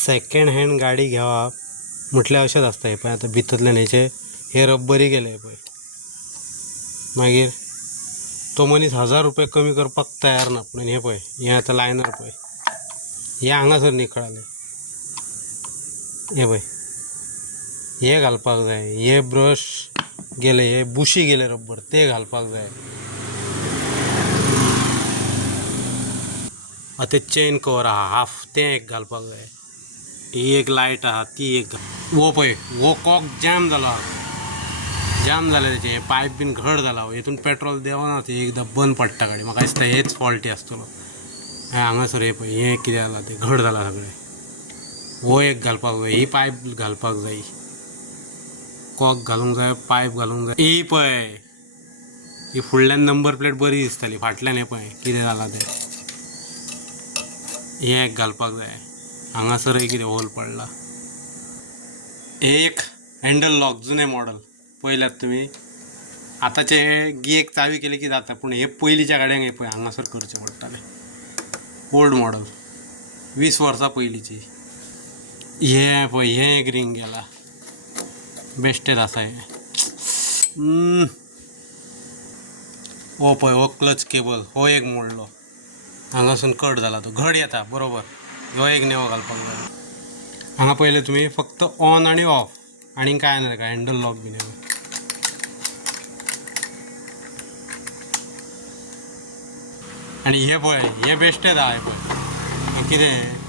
Second hand गाडी घ्यावा म्हटल्यार अशेंच आसता. हे पळय आतां भितरल्यान हे रब्बरी गेले पळय, मागीर तो मनीस 1000 रुपये कमी करपाक तयार ना. पूण हे पळय, हे आतां लायनर पळय, हे हांगासर निखळाले. हे पळय, हे घालपाक जाय. हे ब्रश गेले, हे बुशी गेले रब्बर, ते घालपाक जाय. ते चेन कवर आहा हाफ, ते एक घालपाक जाय. ही एक लायट आहा ती एक. वो पळय, वो कॉक जॅम जाला हा. जाम जालें तेचें. हें पायप बीन घट जाला. हेतून पेट्रोल देवना, ती एकदां बंद पडटा गाडी. म्हाका दिसता हेच फॉल्टी आसतलो. हांगासर हे पळय, हें कितें जालां तें घट जाला सगळें. वो एक घालपाक जाय. ही पायप घालपाक जाय, कॉक घालूंक जाय, पायप घालूंक जाय. ही पळय, ही फुडल्यान नंबर प्लेट बरी दिसताली, फाटल्यान हे पळय कितें जालां तें. हे एक घालपाक जाय. हांगासरय कितें होल पडला. हे एक हँडल लॉक जुने मॉडल पळयल्यात तुमी. आतांचे गी एक चावी केली की जाता, पूण हे पयलींच्या गाड्यांक हे पळय हांगासर करचें पडटालें. ओल्ड मॉडल 20 वर्सां पयलींची. हे पळय, हे एक रिंग गेला, बेश्टेच आसा हे. हो पळय, हो क्लच केबल हो एक मोडलो, हांगासून कट जाला. तो घड येता बरोबर, ह्यो एक नेवो घालपाक जाय. हांगा पळयलें तुमी, फक्त ऑन आनी ऑफ, आनी कांय ना. तेका हँडल लॉक बीन हे. आनी हे पळय, हे बेश्टेच आहा. हे पळय, हे कितें